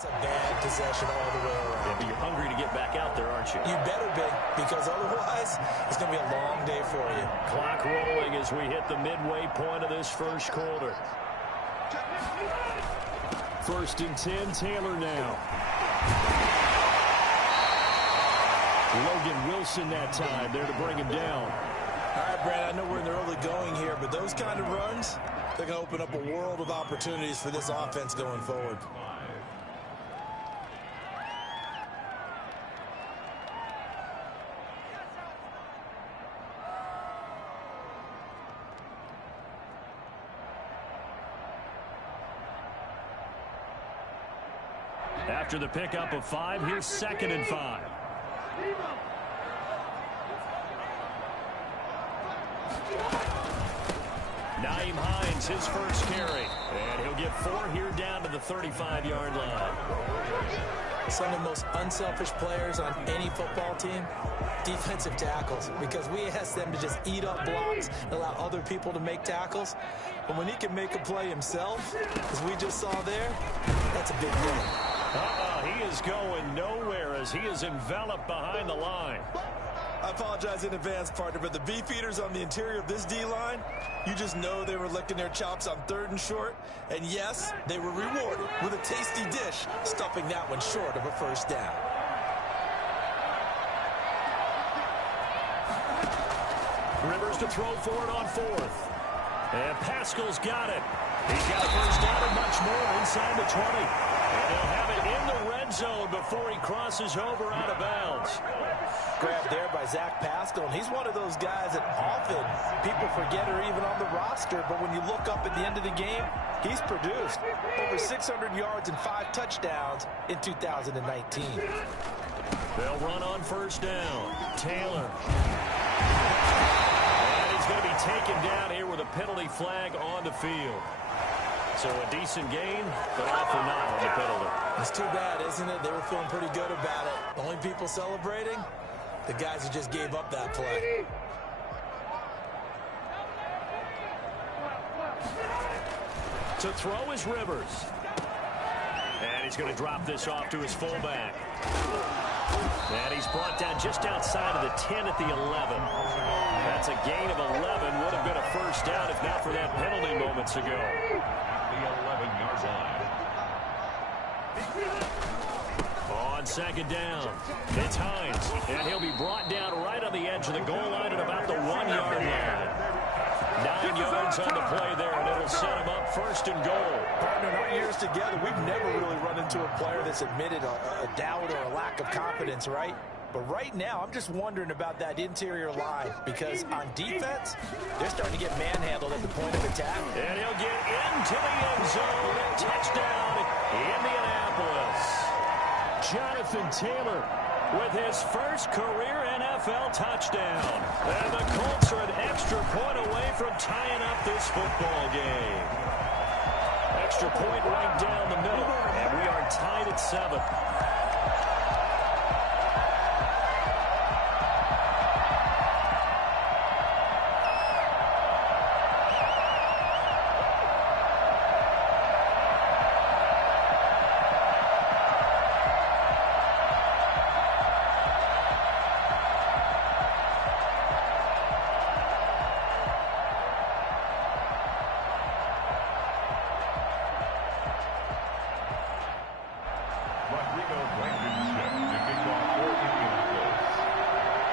It's a bad possession all the way around. Yeah, but you're hungry to get back out there, aren't you? You better be, because otherwise it's going to be a long day for you. Clock rolling as we hit the midway point of this first quarter. 1st and 10, Taylor now. Logan Wilson that time there to bring him down. All right, Brad, I know we're in the early going here, but those kind of runs, they're going to open up a world of opportunities for this offense going forward. After the pickup of 5, here's 2nd and 5. Nyheim Hines, his first carry. And he'll get 4 here down to the 35-yard line. Some of the most unselfish players on any football team, defensive tackles, because we ask them to just eat up blocks and allow other people to make tackles. But when he can make a play himself, as we just saw there, that's a big win. He is going nowhere as he is enveloped behind the line. I apologize in advance, partner, but the beefeaters on the interior of this D-line, you just know they were licking their chops on 3rd and short. And yes, they were rewarded with a tasty dish, stuffing that one short of a first down. Rivers to throw for it on 4th. And Pascal's got it. He's got a first down and much more inside the 20. And he'll have it in the red zone before he crosses over out of bounds. Grabbed there by Zach Pascal, and he's one of those guys that often people forget are even on the roster, but when you look up at the end of the game, he's produced over 600 yards and 5 touchdowns in 2019. They'll run on first down. Taylor. And he's going to be taken down here with a penalty flag on the field. So a decent gain, but all for naught on the penalty. It's too bad, isn't it? They were feeling pretty good about it. The only people celebrating, the guys who just gave up that play. To throw is Rivers. And he's going to drop this off to his fullback. And he's brought down just outside of the 10 at the 11. That's a gain of 11. Would have been a first down if not for that penalty moments ago. The 11-yard line. On 2nd down, it's Hines. And he'll be brought down right on the edge of the goal line at about the 1-yard line. 9 yards on the play there, and it'll set him up 1st and goal. Partner, in our years together, we've never really run into a player that's admitted a doubt or a lack of confidence, right? But right now, I'm just wondering about that interior line, because on defense, they're starting to get manhandled at the point of attack. And he'll get into the end zone. Touchdown, Indianapolis. Jonathan Taylor with his first career NFL touchdown. And the Colts are an extra point away from tying up this football game. Extra point right down the middle, and we are tied at 7.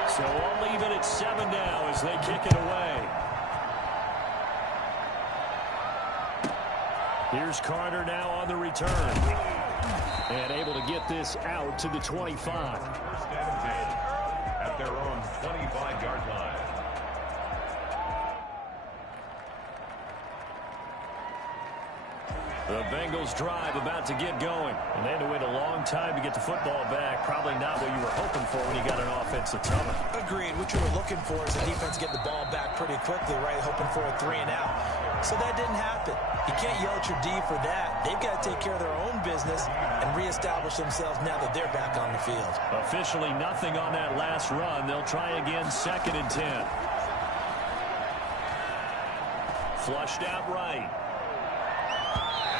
So we'll leave it at 7 now as they kick it away. Here's Carter now on the return. And able to get this out to the 25. First and 10 at their own 25-yard line. The Bengals drive about to get going. And they had to wait a long time to get the football back. Probably not what you were hoping for when you got an offensive tunnel. Agreed. What you were looking for is the defense get the ball back pretty quickly, right? Hoping for a 3-and-out. So that didn't happen. You can't yell at your D for that. They've got to take care of their own business and reestablish themselves now that they're back on the field. Officially nothing on that last run. They'll try again 2nd and 10. Flushed out right.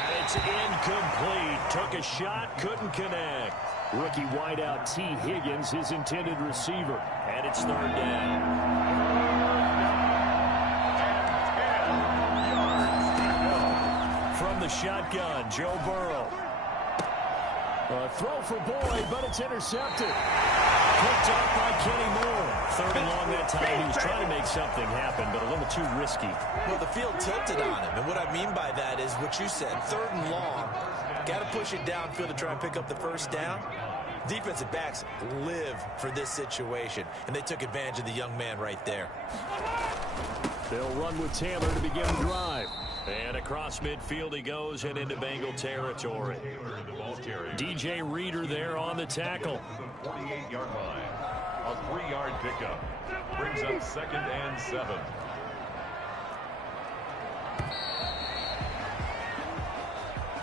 And it It's incomplete. Took a shot, couldn't connect. Rookie wideout T. Higgins, his intended receiver. And it's third down. From the shotgun, Joe Burrow. A throw for Boyd, but it's intercepted. Picked up by Kenny Moore. Third and long that time. He was trying to make something happen, but a little too risky. Well, the field tilted on him, and what I mean by that is what you said. Third and long. Got to push it downfield to try and pick up the first down. Defensive backs live for this situation, and they took advantage of the young man right there. They'll run with Taylor to begin the drive. And across midfield he goes and into Bengal territory. DJ Reader there on the tackle. 48-yard line. A 3-yard pickup. Brings up 2nd and 7.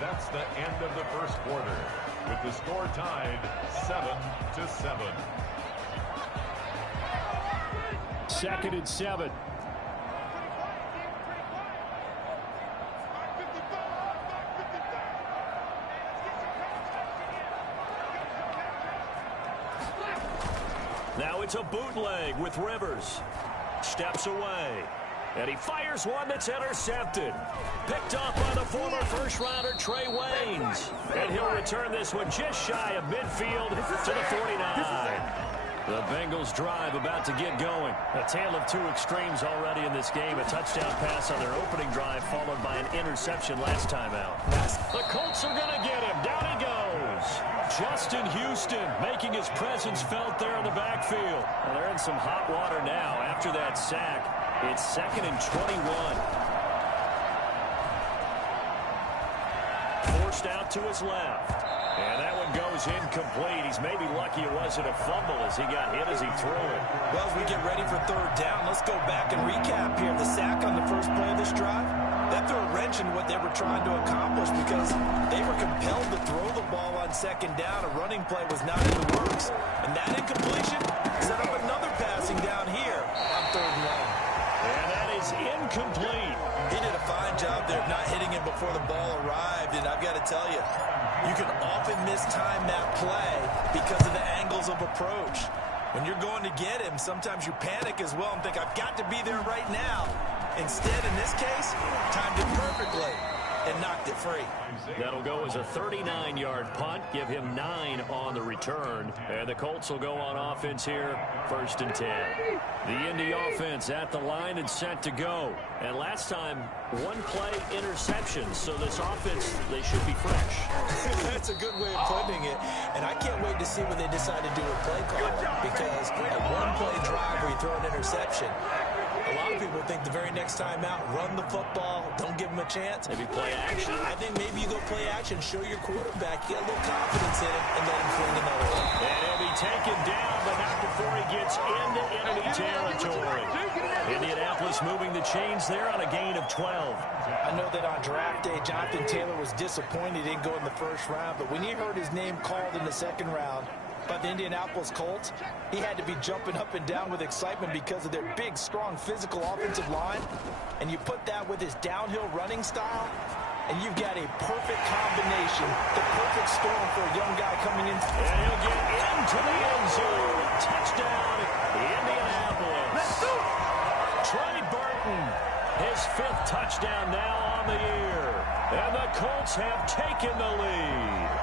That's the end of the first quarter, with the score tied 7-7. 2nd and 7. Now it's a bootleg with Rivers. Steps away. And he fires one that's intercepted. Picked off by the former first-rounder Trey Waynes. And he'll return this one just shy of midfield to the 49. The Bengals drive about to get going. A tale of two extremes already in this game. A touchdown pass on their opening drive followed by an interception last time out. The Colts are going to get him. Down he goes. Justin Houston making his presence felt there in the backfield. Well, they're in some hot water now after that sack. It's 2nd and 21. Forced out to his left. And that one goes incomplete. He's maybe lucky it wasn't a fumble as he got hit as he threw it. Well, as we get ready for third down, let's go back and recap here. The sack on the first play of this drive, that threw a wrench in what they were trying to accomplish because they were compelled to throw the ball on second down. A running play was not in the works. And that incompletion set up another passing down here on third and long. And that is incomplete. He did a fine job there of not hitting him before the ball arrived. And I've got to tell you, you can often mistime that play because of the angles of approach. When you're going to get him, sometimes you panic as well and think, I've got to be there right now. Instead, in this case, timed it perfectly and knocked it free. That'll go as a 39-yard punt. Give him 9 on the return. And the Colts will go on offense here, 1st and 10. The Indy offense at the line and set to go. And last time, one play interception. So this offense, they should be fresh. That's a good way of putting it. And I can't wait to see when they decide to do a play call. Because a one-play drive where you throw an interception, a lot of people think the very next time out, run the football, don't give them a chance. Maybe play action. I think maybe you go play action, show your quarterback, get a little confidence in him, and let him fling another one. And he'll be taken down, but not before he gets into enemy territory. Indianapolis moving the chains there on a gain of 12. I know that on draft day, Jonathan Taylor was disappointed he didn't go in the first round, but when he heard his name called in the second round by the Indianapolis Colts, he had to be jumping up and down with excitement because of their big, strong, physical offensive line. And you put that with his downhill running style, and you've got a perfect combination, the perfect storm for a young guy coming in. And he'll get into the end zone. Touchdown, Indianapolis. Let's do it. Trey Burton, his 5th touchdown now on the year. And the Colts have taken the lead.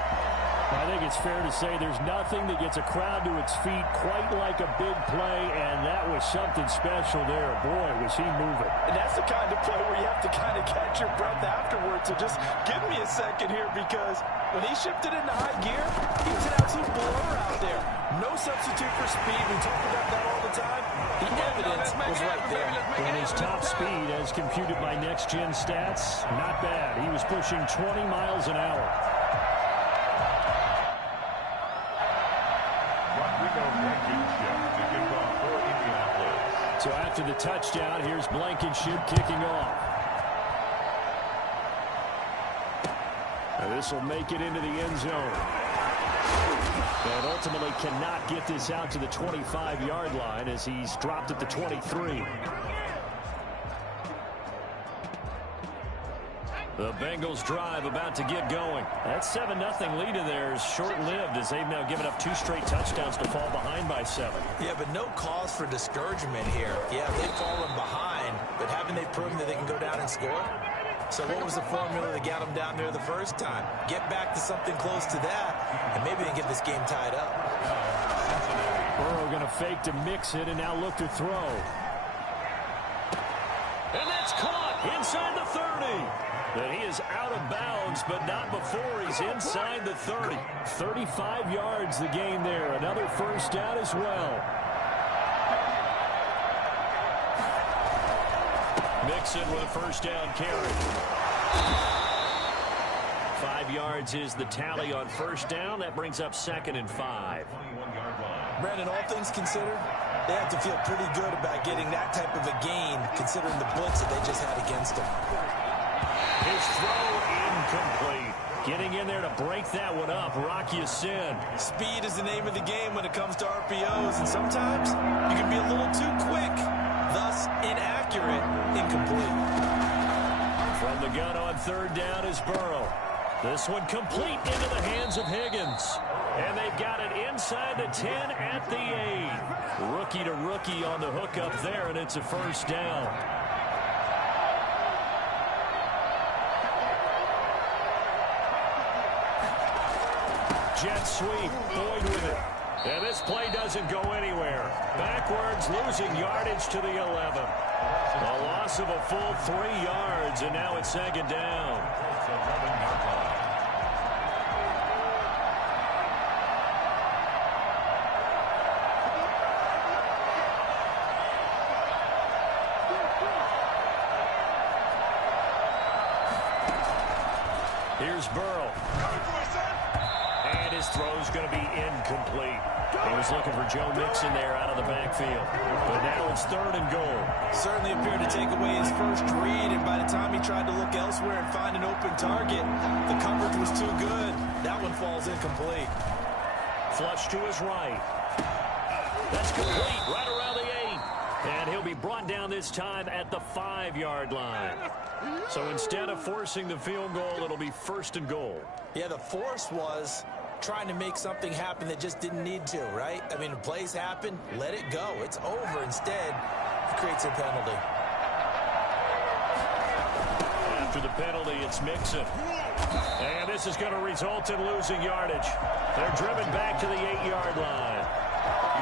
I think it's fair to say there's nothing that gets a crowd to its feet quite like a big play, and that was something special there. Boy, was he moving. And that's the kind of play where you have to kind of catch your breath afterwards. So just give me a second here, because when he shifted into high gear, he was an absolute blower out there. No substitute for speed. We talk about that all the time. The evidence was right there. And his top speed, as computed by Next Gen Stats, not bad. He was pushing 20 miles an hour. So after the touchdown, here's Blankenship kicking off. And this will make it into the end zone. And ultimately cannot get this out to the 25-yard line as he's dropped at the 23. The Bengals drive about to get going. That 7-0 lead of theirs short-lived as they've now given up 2 straight touchdowns to fall behind by 7. Yeah, but no cause for discouragement here. Yeah, they've fallen behind, but haven't they proven that they can go down and score? So what was the formula that got them down there the first time? Get back to something close to that, and maybe they get this game tied up. Burrow going to fake to mix it and now look to throw. And that's caught inside the 30. That he is out of bounds, but not before he's inside the 30. 35 yards the gain there. Another first down as well. Mixon with a first down carry. 5 yards is the tally on first down. That brings up 2nd and 5. Brandon, all things considered, they have to feel pretty good about getting that type of a gain, considering the blitz that they just had against them. His throw incomplete. Getting in there to break that one up, Rock Ya-Sin. Speed is the name of the game when it comes to RPOs, and sometimes you can be a little too quick, thus inaccurate, incomplete. From the gun on 3rd down is Burrow. This one complete into the hands of Higgins. And they've got it inside the 10 at the 8. Rookie to rookie on the hook up there, and it's a first down. Jet sweep, Boyd with it. And this play doesn't go anywhere. Backwards, losing yardage to the 11. A loss of a full 3 yards, and now it's 2nd down. Here's Burrow. And his throw's going to be incomplete. He was looking for Joe Mixon there out of the backfield. But now it's 3rd and goal. Certainly appeared to take away his first read, and by the time he tried to look elsewhere and find an open target, the coverage was too good. That one falls incomplete. Flush to his right. That's complete right around the 8. And he'll be brought down this time at the 5-yard line. So instead of forcing the field goal, it'll be 1st and goal. Yeah, the force was trying to make something happen that just didn't need to, right? I mean, the plays happen, let it go. It's over. Instead, it creates a penalty. After the penalty, it's Mixon. And this is going to result in losing yardage. They're driven back to the 8-yard line.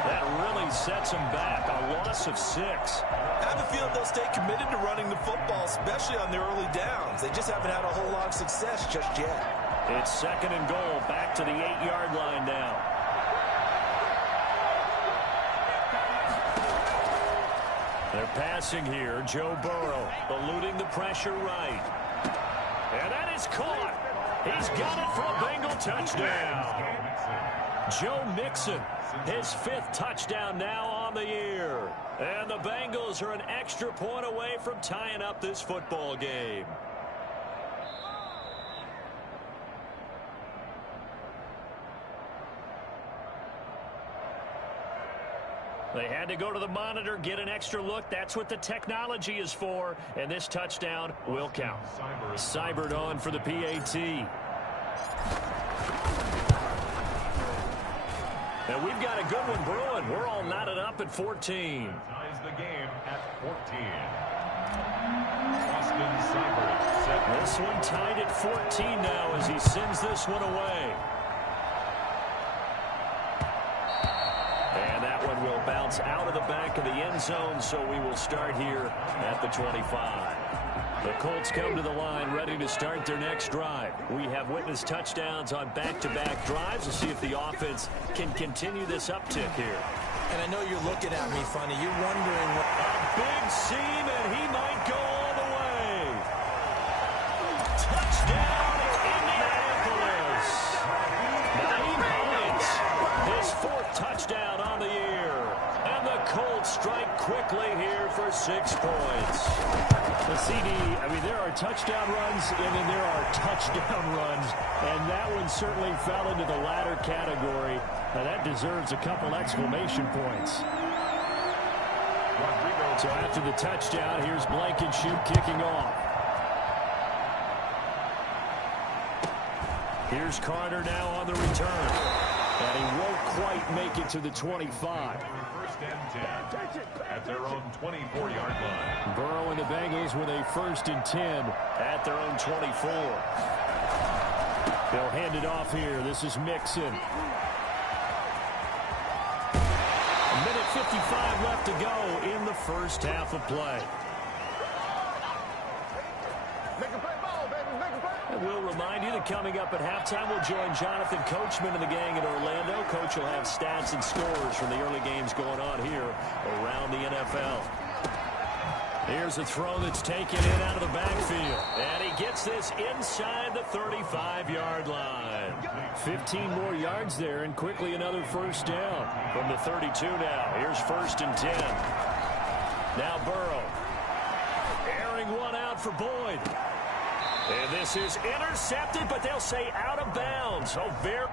That really sets them back. A loss of 6. I have a feeling they'll stay committed to running the football, especially on their early downs. They just haven't had a whole lot of success just yet. It's 2nd and goal, back to the 8-yard line now. They're passing here. Joe Burrow eluding the pressure right. And that is caught. He's got it for a Bengal touchdown. Joe Mixon, his 5th touchdown now on the year. And the Bengals are an extra point away from tying up this football game. They had to go to the monitor, get an extra look. That's what the technology is for. And this touchdown will count. Seibert on for the PAT. And we've got a good one brewing. We're all knotted up at 14. Ties the game at 14. Austin Seibert set. This one tied at 14 now as he sends this one away. And that one will bounce out of the back of the end zone, so we will start here at the 25. The Colts come to the line ready to start their next drive. We have witnessed touchdowns on back-to-back drives. We'll see if the offense can continue this uptick here. And I know you're looking at me funny. You're wondering what... A big seam, and he might go all the way. Touchdown, Indianapolis. Nyheim Hines, his 4th touchdown on the year. And the Colts strike quickly here for 6 points. The CD, I mean, there are touchdown runs, and then there are touchdown runs, and that one certainly fell into the latter category. Now, that deserves a couple exclamation points. So after the touchdown, here's Blankenship kicking off. Here's Carter now on the return. And he won't quite make it to the 25. First and 10 at their own 24-yard line. Burrow and the Bengals with a 1st and 10 at their own 24. They'll hand it off here. This is Mixon. 1:55 left to go in the first half of play. And we'll remind you that coming up at halftime, we'll join Jonathan Coachman and the gang in Orlando. Coach will have stats and scores from the early games going on here around the NFL. Here's a throw that's taken in out of the backfield. And he gets this inside the 35-yard line. 15 more yards there, and quickly another first down from the 32 now. Here's 1st and 10. Now Burrow. Airing one out for Boyd. And this is intercepted, but they'll say out of bounds. So very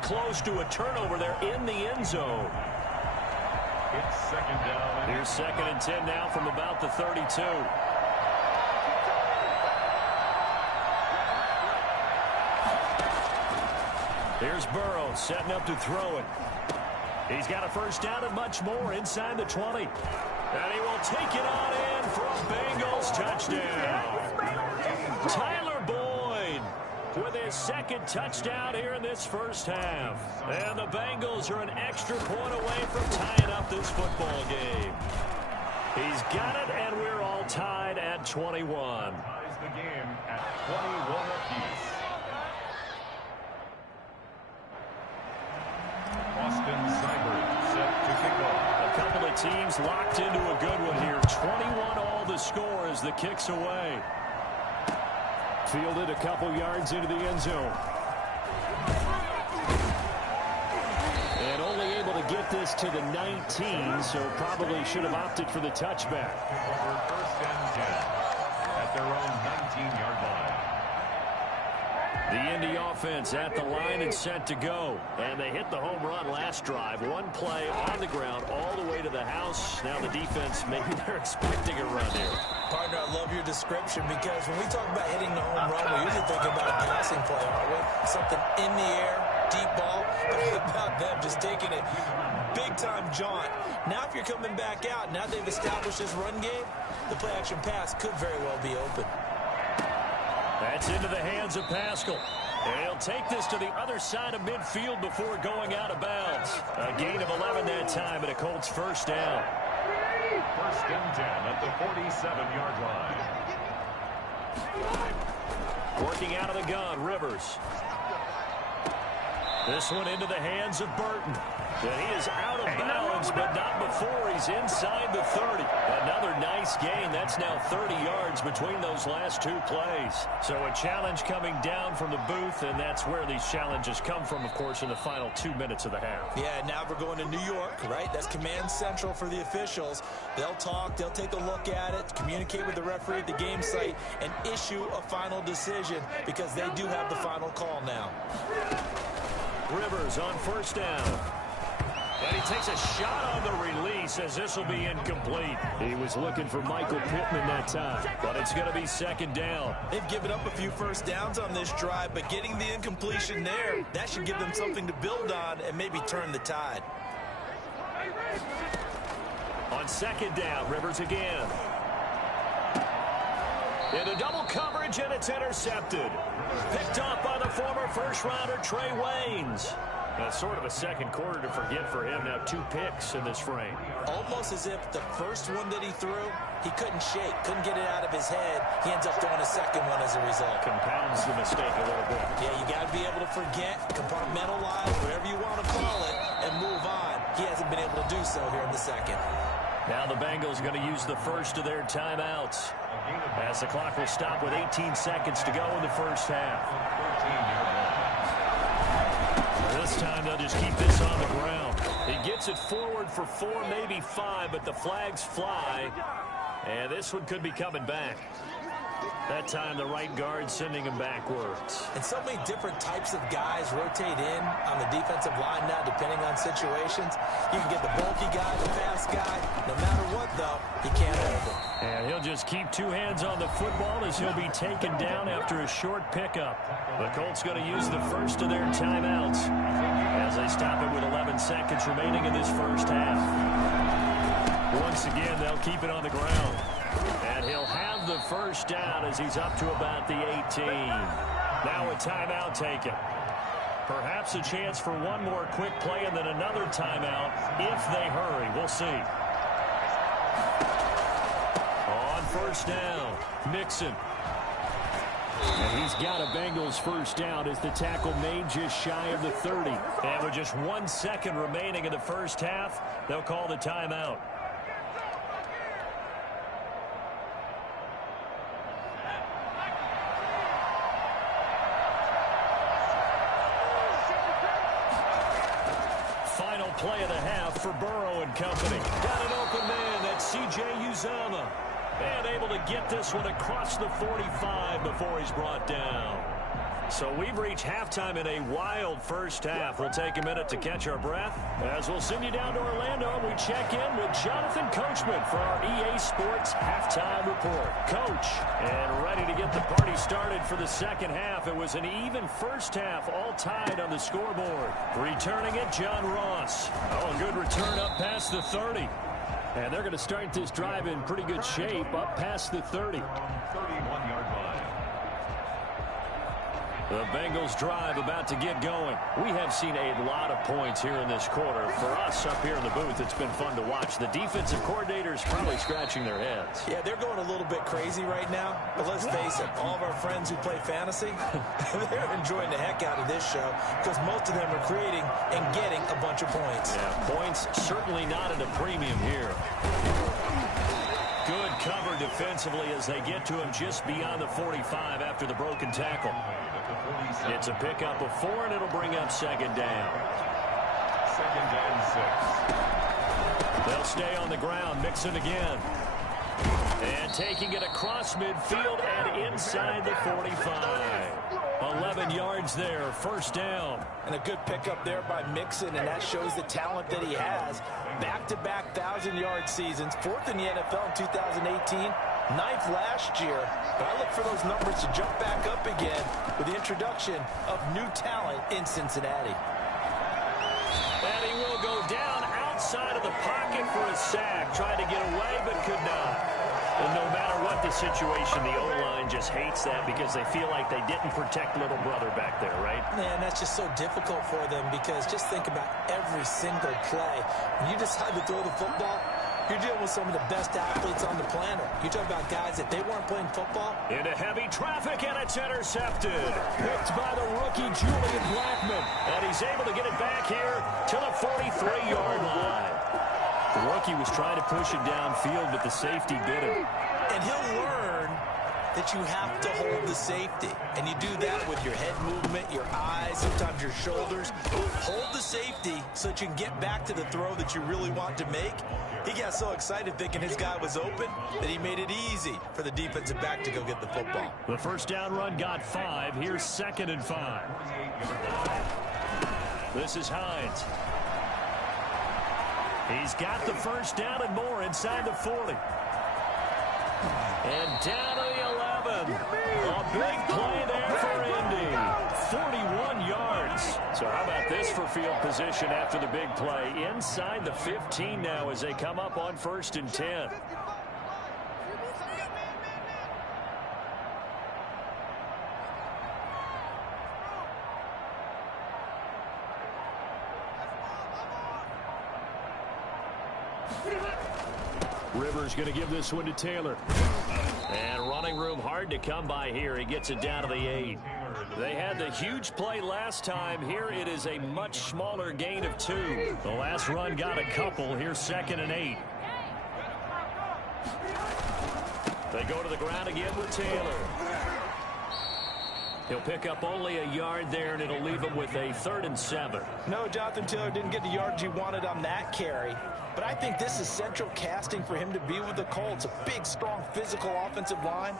close to a turnover there in the end zone. It's 2nd down. Here's 2nd and 10 now from about the 32. Here's Burrow setting up to throw it. He's got a first down and much more inside the 20. And he will take it on in for a Bengals touchdown. Tyler Boyd with his 2nd touchdown here in this first half. And the Bengals are an extra point away from tying up this football game. He's got it, and we're all tied at 21. Ties the game at 21 apiece. Austin Seibert set to kick off. A couple of teams locked into a good one here. 21 all the score as the kick's away. Fielded a couple yards into the end zone. And only able to get this to the 19, so probably should have opted for the touchback. Over 1st and 10 at their own 19-yard line. The Indy offense at the line and set to go. And they hit the home run last drive. One play on the ground all the way to the house. Now the defense, maybe they're expecting a run here. Partner, I love your description because when we talk about hitting the home run, we're usually thinking about a passing play, aren't we? Something in the air, deep ball. But how about them just taking it big-time jaunt? Now if you're coming back out, now they've established this run game, the play-action pass could very well be open. That's into the hands of Pascal. And he'll take this to the other side of midfield before going out of bounds. A gain of 11 that time, and a Colts first down. 1st and 10 at the 47-yard line. Working out of the gun, Rivers. This one into the hands of Burton. And he is out of bounds, but not before he's inside the 30. Another nice gain. That's now 30 yards between those last two plays. So a challenge coming down from the booth, and that's where these challenges come from, of course, in the final 2 minutes of the half. Yeah, now we're going to New York, right? That's command central for the officials. They'll talk, they'll take a look at it, communicate with the referee at the game site, and issue a final decision because they do have the final call now. Rivers on first down. And he takes a shot on the release as this will be incomplete. He was looking for Michael Pittman that time, but it's going to be 2nd down. They've given up a few first downs on this drive, but getting the incompletion there, that should give them something to build on and maybe turn the tide. On 2nd down, Rivers again. Into double coverage, and it's intercepted. Picked off by the former first-rounder Trey Waynes. That's sort of a second quarter to forget for him. Now 2 picks in this frame. Almost as if the first one that he threw, he couldn't shake, couldn't get it out of his head. He ends up throwing a second one as a result. Compounds the mistake a little bit. Yeah, you got to be able to forget, compartmentalize, whatever you want to call it, and move on. He hasn't been able to do so here in the second. Now the Bengals going to use the first of their timeouts, as the clock will stop with 18 seconds to go in the first half. This time they'll just keep this on the ground. He gets it forward for 4, maybe 5, but the flags fly, and this one could be coming back. That time the right guard sending him backwards. And so many different types of guys rotate in on the defensive line now, depending on situations. You can get the bulky guy, the fast guy. No matter what, though, he can't hold it. And he'll just keep two hands on the football as he'll be taken down after a short pickup. The Colts going to use the first of their timeouts as they stop it with 11 seconds remaining in this first half. Once again, they'll keep it on the ground. And he'll have the first down as he's up to about the 18. Now a timeout taken. Perhaps a chance for one more quick play and then another timeout if they hurry. We'll see. On first down, Mixon. And he's got a Bengals first down as the tackle made just shy of the 30. And with just 1 second remaining in the first half, they'll call the timeout. Final play of the half for Burrow and company. Got an open man, that's C.J. Uzomah. And able to get this one across the 45 before he's brought down. So we've reached halftime in a wild first half. We'll take a minute to catch our breath as we'll send you down to Orlando and we check in with Jonathan Coachman for our EA Sports Halftime Report. Coach, and ready to get the party started for the second half. It was an even first half, all tied on the scoreboard. Returning it, John Ross. Oh, a good return up past the 30. And they're going to start this drive in pretty good shape up past the 30. 31-yard line. The Bengals drive about to get going. We have seen a lot of points here in this quarter. For us up here in the booth, it's been fun to watch. The defensive coordinators probably scratching their heads. Yeah, they're going a little bit crazy right now. But let's face it, all of our friends who play fantasy, they're enjoying the heck out of this show because most of them are creating and getting a bunch of points. Yeah, points certainly not at a premium here. Good cover defensively as they get to him just beyond the 45 after the broken tackle. It's a pickup of 4, and it'll bring up second down. 2nd and 6. They'll stay on the ground. Mixon again. And taking it across midfield and inside the 45. 11 yards there, first down. And a good pickup there by Mixon, and that shows the talent that he has. Back-to-back 1,000-yard seasons, 4th in the NFL in 2018, 9th last year. But I look for those numbers to jump back up again with the introduction of new talent in Cincinnati. And he will go down outside of the pocket for a sack. Tried to get away, but could not. And no matter what the situation, the O-line just hates that because they feel like they didn't protect little brother back there, right? Man, that's just so difficult for them because just think about every single play. When you decide to throw the football, you're dealing with some of the best athletes on the planet. You talk about guys that they weren't playing football. Into heavy traffic, and it's intercepted. Picked by the rookie, Julian Blackmon. And he's able to get it back here to the 43-yard line. The rookie was trying to push it downfield, but the safety bit him. And he'll learn that you have to hold the safety. And you do that with your head movement, your eyes, sometimes your shoulders. Hold the safety so that you can get back to the throw that you really want to make. He got so excited thinking his guy was open that he made it easy for the defensive back to go get the football. The first down run got 5. Here's 2nd and 5. This is Hines. He's got the first down and more inside the 40. And down to the 11. A big play there for Indy. 41 yards. So how about this for field position after the big play? Inside the 15 now as they come up on 1st and 10. Rivers going to give this one to Taylor. And running room hard to come by here. He gets it down to the 8. They had the huge play last time. Here it is a much smaller gain of 2. The last run got a couple. Here's 2nd and 8. They go to the ground again with Taylor. He'll pick up only a yard there, and it'll leave him with a 3rd and 7. No, Jonathan Taylor didn't get the yards he wanted on that carry. But I think this is central casting for him to be with the Colts. A big, strong, physical offensive line.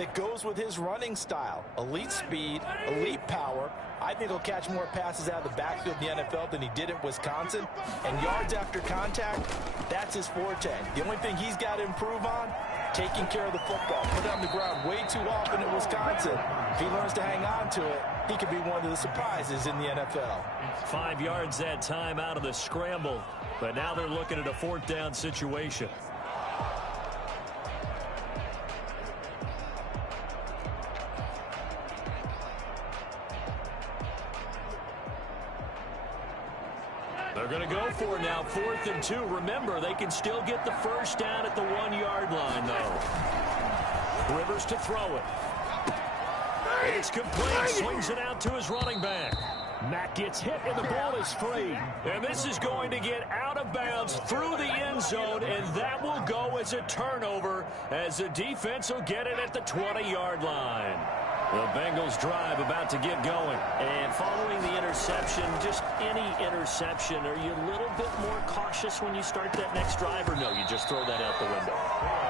that goes with his running style. Elite speed, elite power. I think he'll catch more passes out of the backfield in the NFL than he did at Wisconsin. And yards after contact, that's his forte. The only thing he's got to improve on, taking care of the football. Put it on the ground way too often at Wisconsin. If he learns to hang on to it, he could be one of the surprises in the NFL. 5 yards that time out of the scramble. But now they're looking at a 4th down situation. They're going to go for it now, 4th and 2. Remember, they can still get the first down at the 1-yard line, though. Rivers to throw it. It's complete. Swings it out to his running back. Mack gets hit, and the ball is free. And this is going to get out of bounds through the end zone, and that will go as a turnover as the defense will get it at the 20-yard line. The Bengals drive about to get going. And following the interception, just any interception, are you a little bit more cautious when you start that next drive, or no, you just throw that out the window?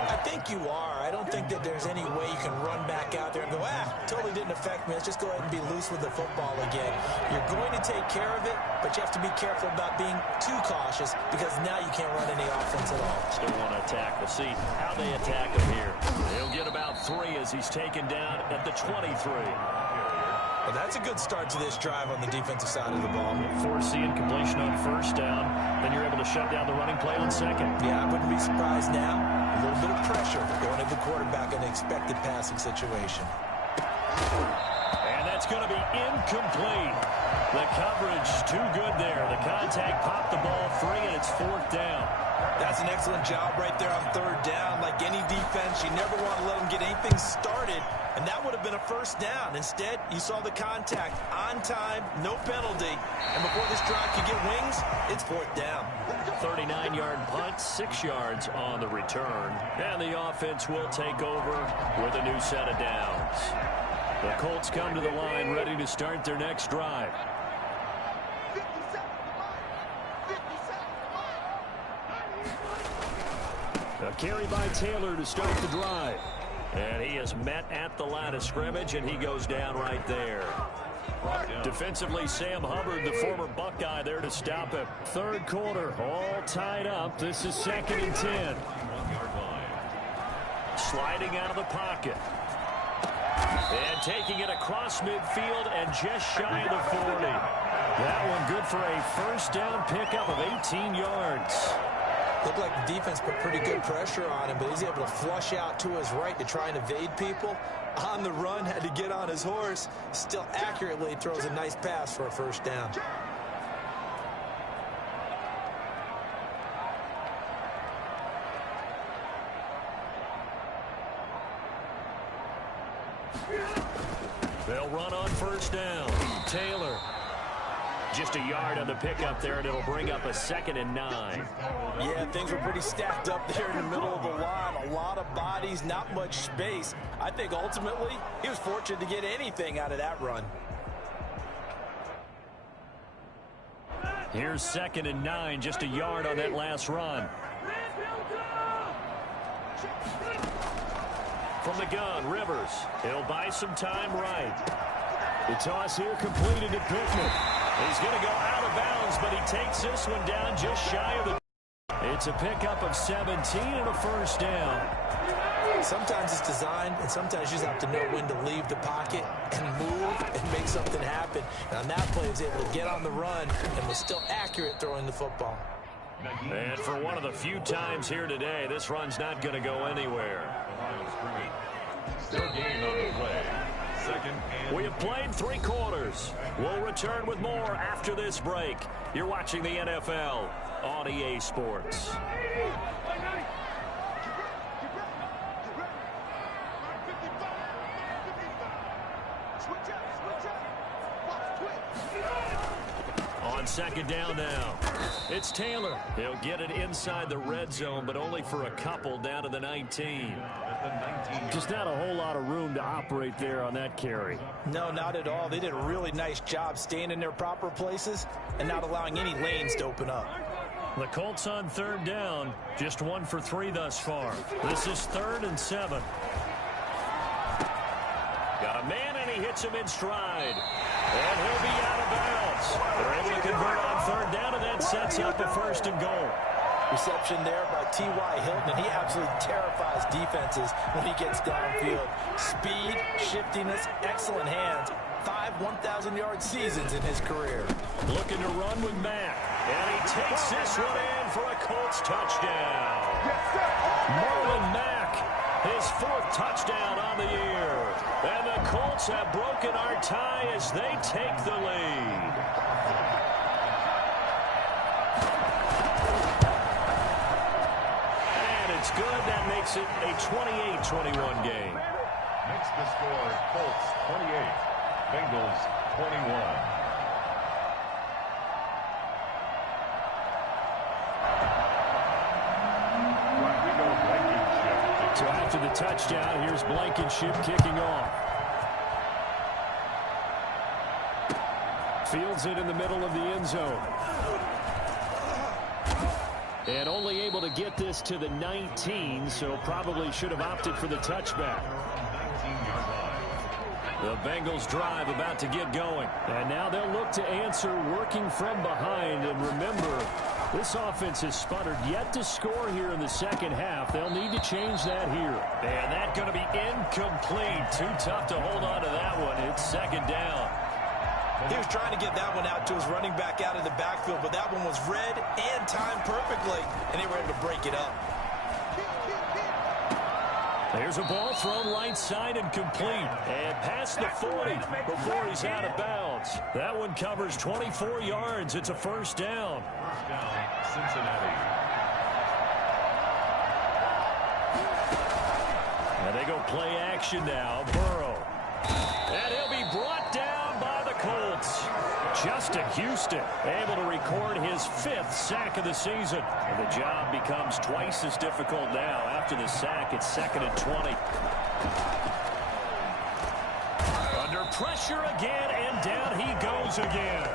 I think you are. I don't think that there's any way you can run back out there and go, totally didn't affect me. Let's just go ahead and be loose with the football again. You're going to take care of it, but you have to be careful about being too cautious because now you can't run any offense at all. Still want to attack. We'll see how they attack him here. He'll get about 3 as he's taken down at the 23. Well, that's a good start to this drive on the defensive side of the ball. Force the incompletion on 1st down. Then you're able to shut down the running play on 2nd. Yeah, I wouldn't be surprised now. A little bit of pressure going at the quarterback in an expected passing situation. And that's going to be incomplete. The coverage too good there. The contact popped the ball free, and it's 4th down. That's an excellent job right there on 3rd down. Like any defense, you never want to let them get anything started, and that would have been a 1st down. Instead, you saw the contact on time, no penalty, and before this drive could get wings, it's 4th down. 39-yard punt, 6 yards on the return, and the offense will take over with a new set of downs. The Colts come to the line ready to start their next drive. A carry by Taylor to start the drive. And he is met at the line of scrimmage, and he goes down right there. Defensively, Sam Hubbard, the former Buckeye, there to stop it. 3rd quarter, all tied up. This is 2nd and 10. Sliding out of the pocket. And taking it across midfield and just shy of the 40. That one good for a 1st down pickup of 18 yards. Looked like the defense put pretty good pressure on him, but he's able to flush out to his right to try and evade people. On the run, had to get on his horse. Still accurately throws a nice pass for a 1st down. They'll run on 1st down. Taylor. Just a yard on the pickup there, and it'll bring up a 2nd and 9. Yeah, things were pretty stacked up there in the middle of the line. A lot of bodies, not much space. I think ultimately he was fortunate to get anything out of that run. Here's 2nd and 9, just a yard on that last run. From the gun, Rivers. He'll buy some time right. The toss here completed to Pittman. He's going to go out of bounds, but he takes this one down just shy of the... It's a pickup of 17 and a 1st down. Sometimes it's designed, and sometimes you just have to know when to leave the pocket and move and make something happen. And on that play, he was able to get on the run and was still accurate throwing the football. And for one of the few times here today, this run's not going to go anywhere. Still gain on the play. 2nd and... We have played 3 quarters. We'll return with more after this break. You're watching the NFL on EA Sports. On 2nd down now. It's Taylor. He'll get it inside the red zone, but only for a couple down to the 19. Just not a whole lot of room to operate there on that carry. No, not at all. They did a really nice job staying in their proper places and not allowing any lanes to open up. The Colts on 3rd down, just 1 for 3 thus far. This is 3rd and 7. Got a man, and he hits him in stride. And he'll be out of bounds. They're able to convert on third down, and that sets up a first and goal. Reception there by T.Y. Hilton, and he absolutely terrifies defenses when he gets downfield. Speed, shiftiness, excellent hands. 5 1,000-yard seasons in his career. Looking to run with Mack. And he takes this one in for a Colts touchdown. Marlon Mack, his 4th touchdown on the year. And the Colts have broken our tie as they take the lead. And it's good. That makes it a 28-21 game. Makes the score Colts 28, Bengals 21. So after the touchdown, here's Blankenship kicking off. Fields it in the middle of the end zone. And only able to get this to the 19, so probably should have opted for the touchback. The Bengals drive about to get going. And now they'll look to answer working from behind. And remember, this offense has sputtered yet to score here in the second half. They'll need to change that here. And that's going to be incomplete. Too tough to hold on to that one. It's second down. He was trying to get that one out to his running back out of the backfield, but that one was read and timed perfectly, and they were able to break it up. There's a ball thrown right side and complete. And past the 40 before he's out of bounds. That one covers 24 yards. It's a first down. First down, Cincinnati. And they go play action now. Burrow. And he'll be brought down by the Colts. Justin Houston able to record his 5th sack of the season. And the job becomes twice as difficult now. After the sack, it's 2nd and 20. Under pressure again, and down he goes again.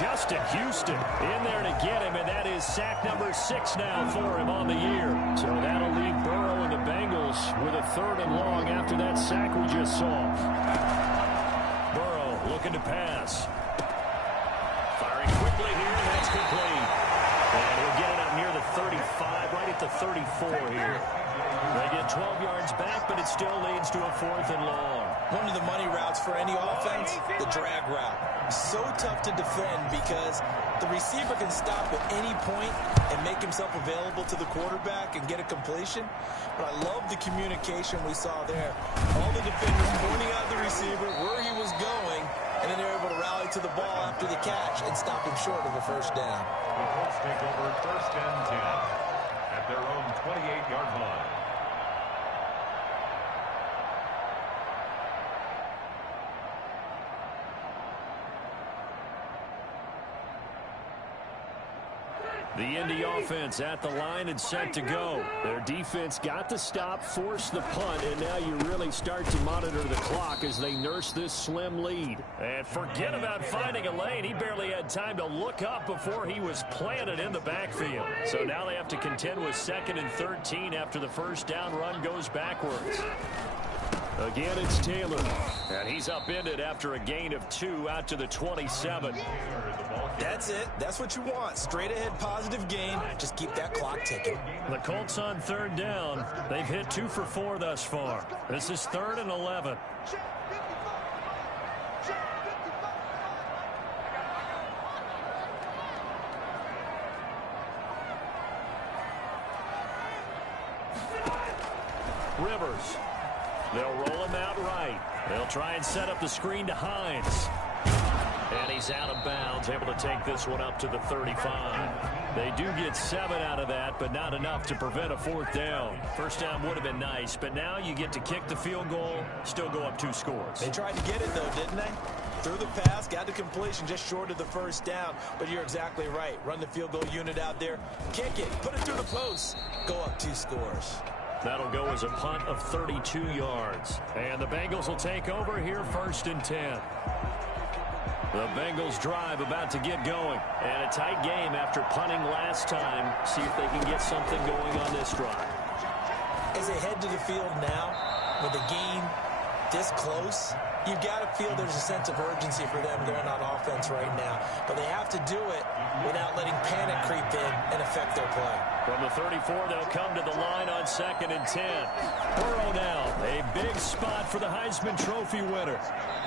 Justin Houston in there to get him, and that is sack number 6 now for him on the year. So that'll leave Burrow and the Bengals with a 3rd and long after that sack we just saw. Burrow looking to pass. Firing quickly here, and that's complete. And he'll get it up near the 35, right at the 34 here. They get 12 yards back, but it still leads to a 4th and long. One of the money routes for any offense, the drag route. So tough to defend because the receiver can stop at any point and make himself available to the quarterback and get a completion. But I love the communication we saw there. All the defenders pointing out the receiver, where he was going, and then they're able to rally to the ball after the catch and stop him short of a first down. The Colts take over 1st and 10 at their own 28-yard line. The Indy offense at the line and set to go. Their defense got the stop, forced the punt, and now you really start to monitor the clock as they nurse this slim lead. And forget about finding a lane. He barely had time to look up before he was planted in the backfield. So now they have to contend with 2nd and 13 after the first down run goes backwards. Again, it's Taylor. And he's upended after a gain of 2 out to the 27. That's it. That's what you want. Straight ahead positive gain. Just keep that clock ticking. The Colts on 3rd down. They've hit 2 for 4 thus far. This is 3rd and 11. Rivers. They'll roll him out right. They'll try and set up the screen to Hines. And he's out of bounds, able to take this one up to the 35. They do get 7 out of that, but not enough to prevent a 4th down. First down would have been nice, but now you get to kick the field goal, still go up 2 scores. They tried to get it, though, didn't they? Threw the pass, got the completion just short of the first down, but you're exactly right. Run the field goal unit out there, kick it, put it through the post, go up 2 scores. That'll go as a punt of 32 yards. And the Bengals will take over here 1st and 10. The Bengals drive about to get going. And a tight game after punting last time. See if they can get something going on this drive. As they head to the field now with a gain this close, you've got to feel there's a sense of urgency for them going on offense right now. But they have to do it without letting panic creep in and affect their play. From the 34, they'll come to the line on 2nd and 10. Burrow now, a big spot for the Heisman Trophy winner.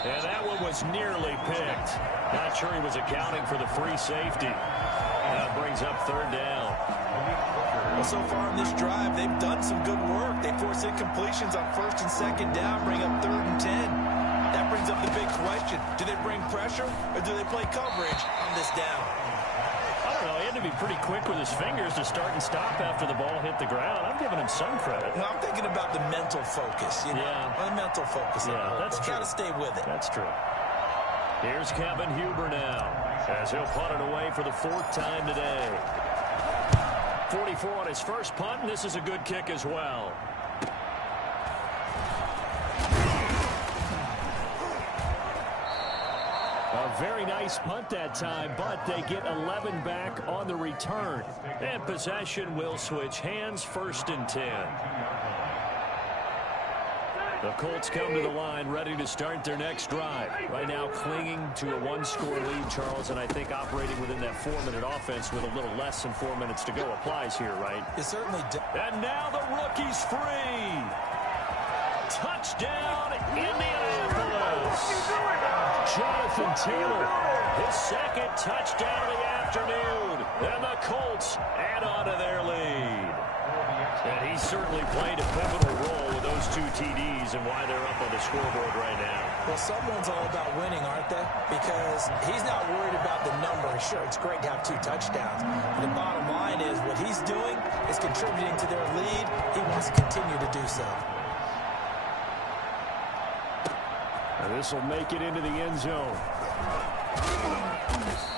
And that one was nearly picked. Not sure he was accounting for the free safety. That brings up 3rd down. Well, so far in this drive, they've done some good work. They force incompletions on 1st and 2nd down, bring up 3rd and 10. That brings up the big question. Do they bring pressure or do they play coverage on this down? I don't know. He had to be pretty quick with his fingers to start and stop after the ball hit the ground. I'm giving him some credit. Well, I'm thinking about the mental focus. You know? Yeah. The mental focus. Yeah, that's true. Got to stay with it. That's true. Here's Kevin Huber now, as he'll punt it away for the 4th time today. 44 on his first punt, and this is a good kick as well. A very nice punt that time, but they get 11 back on the return. And possession will switch hands, 1st and 10. The Colts come to the line ready to start their next drive. Right now clinging to a 1-score lead, Charles, and I think operating within that 4-minute offense with a little less than 4 minutes to go applies here, right? It certainly does. And now the rookie's free. Touchdown, Indianapolis. Jonathan Taylor, his 2nd touchdown of the afternoon. And the Colts add on to their lead. And he certainly played a pivotal role with those 2 TDs and why they're up on the scoreboard right now. Well, someone's all about winning, aren't they? Because he's not worried about the number. Sure, it's great to have 2 touchdowns. But the bottom line is what he's doing is contributing to their lead. He wants to continue to do so. And this will make it into the end zone.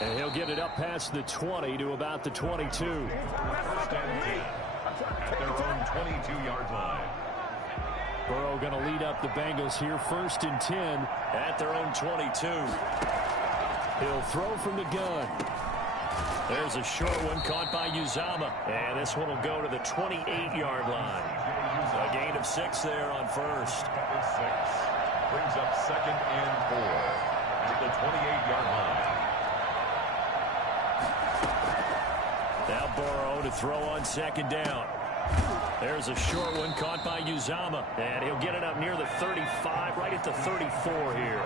And he'll get it up past the 20 to about the 22. First and 8 at their own 22-yard line. Burrow going to lead up the Bengals here, 1st and 10 at their own 22. He'll throw from the gun. There's a short one caught by Uzama. And this one will go to the 28-yard line. A gain of 6 there on 1st. Brings up 2nd and 4 at the 28-yard line. Now Burrow to throw on 2nd down. There's a short one caught by Uzama. And he'll get it up near the 35, right at the 34 here.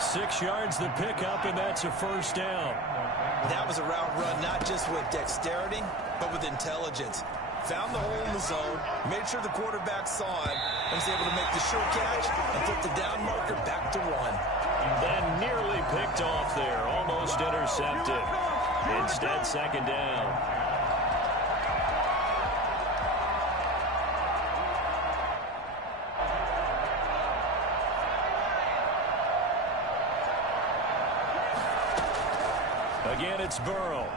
6 yards the pickup, and that's a 1st down. That was a route run not just with dexterity, but with intelligence. Found the hole in the zone, made sure the quarterback saw it, and was able to make the sure catch and put the down marker back to 1. Then nearly picked off there, almost intercepted. Instead, 2nd down. Again, it's Burrow.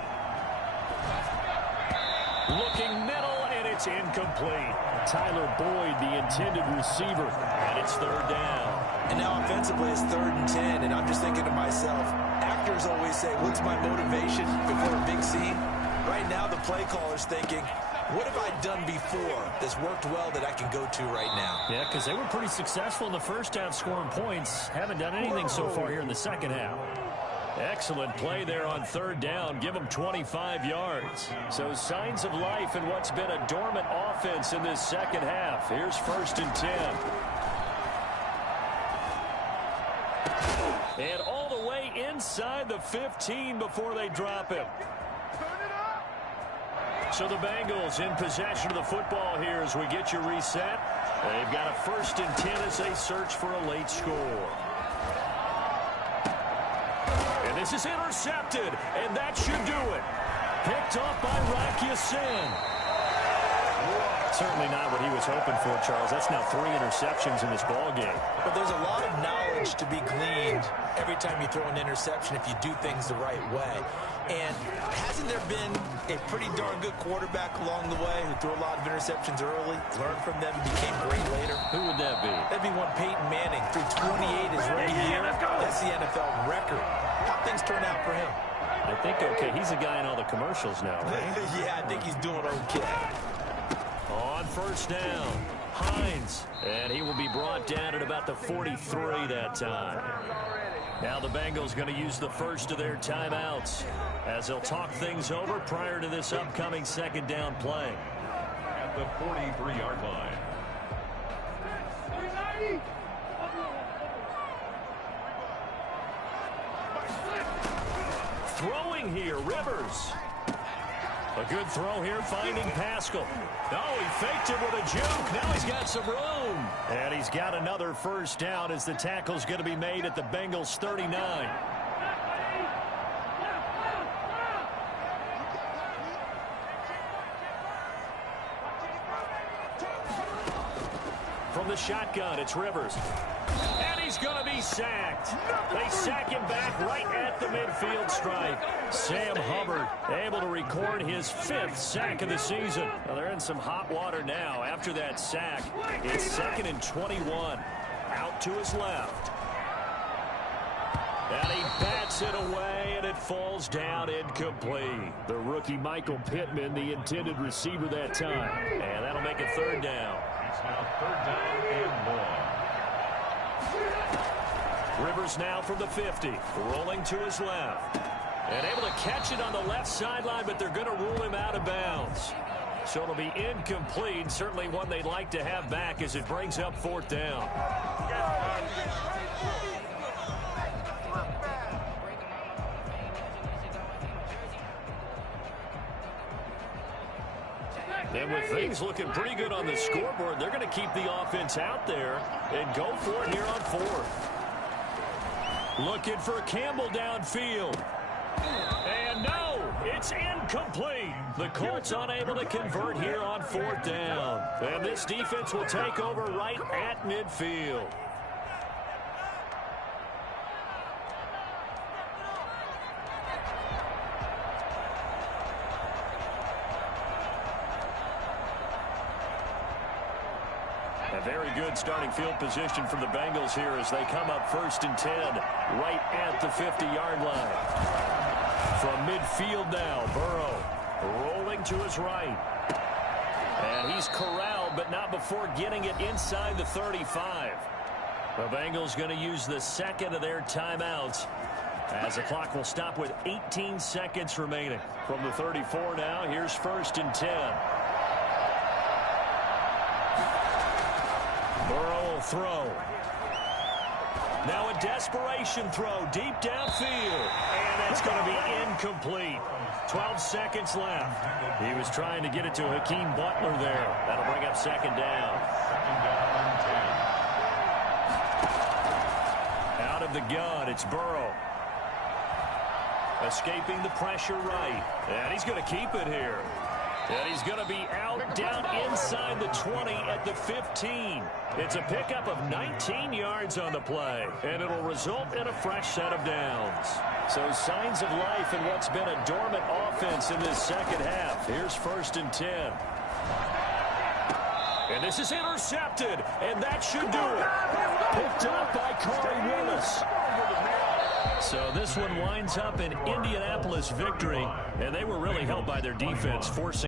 Looking middle, and it's incomplete. Tyler Boyd, the intended receiver, and it's 3rd down. And now offensively, it's 3rd and 10, and I'm just thinking to myself, actors always say, what's my motivation before a big scene? Right now, the play caller's thinking, what have I done before that's worked well that I can go to right now? Yeah, because they were pretty successful in the first half scoring points. Haven't done anything so far here in the second half. Excellent play there on 3rd down. Give them 25 yards. So signs of life in what's been a dormant offense in this second half. Here's 1st and 10. And all the way inside the 15 before they drop him. So the Bengals in possession of the football here as we get you reset. They've got a 1st and 10 as they search for a late score. And this is intercepted, and that should do it. Picked off by Rock Ya-Sin. Certainly not what he was hoping for, Charles. That's now 3 interceptions in this ball game. But there's a lot of knowledge to be gleaned every time you throw an interception if you do things the right way. And hasn't there been a pretty darn good quarterback along the way who threw a lot of interceptions early, learned from them, and became great later? Who would that be? That'd be one Peyton Manning. Threw 28 his rookie year. That's the NFL record. How things turn out for him? I think, okay, he's a guy in all the commercials now, right? Yeah, I think he's doing okay. On 1st down. Hines. And he will be brought down at about the 43 that time. Now the Bengals going to use the first of their timeouts as they'll talk things over prior to this upcoming second down play. At the 43-yard line. Throwing here, Rivers. A good throw here, finding Pascal. Oh, he faked it with a juke. Now he's got some room. And he's got another first down as the tackle's going to be made at the Bengals 39. From the shotgun, it's Rivers. And he's going to be sacked. They sack him back right at the midfield stripe. Sam Hubbard able to record his 5th sack of the season. Well, they're in some hot water now. After that sack, it's 2nd and 21. Out to his left. And he bats it away, and it falls down incomplete. The rookie Michael Pittman, the intended receiver that time. And that'll make it 3rd down. It's now 3rd down and 1. Rivers now from the 50, rolling to his left. And able to catch it on the left sideline, but they're going to rule him out of bounds. So it'll be incomplete, certainly one they'd like to have back as it brings up 4th down. And with things looking pretty good on the scoreboard, they're going to keep the offense out there and go for it here on 4th. Looking for Campbell downfield. And no, it's incomplete. The Colts unable to convert here on 4th down. And this defense will take over right at midfield. A very good starting field position for the Bengals here as they come up 1st and 10 right at the 50-yard line. From midfield now, Burrow rolling to his right. And he's corralled, but not before getting it inside the 35. The Bengals going to use the 2nd of their timeouts as the clock will stop with 18 seconds remaining. From the 34 now, here's 1st and 10. Burrow will throw. Now a desperation throw deep downfield. And that's going to be incomplete. 12 seconds left. He was trying to get it to Hakeem Butler there. That'll bring up 2nd down. 2nd down and 10. Out of the gun, it's Burrow. Escaping the pressure right. And he's going to keep it here. And he's going to be out down inside the 20 at the 15. It's a pickup of 19 yards on the play, and it'll result in a fresh set of downs. So signs of life in what's been a dormant offense in this second half. Here's 1st and 10. And this is intercepted, and that should do it. Picked up by Corey Willis. So this one winds up an Indianapolis victory, and they were really helped by their defense, forcing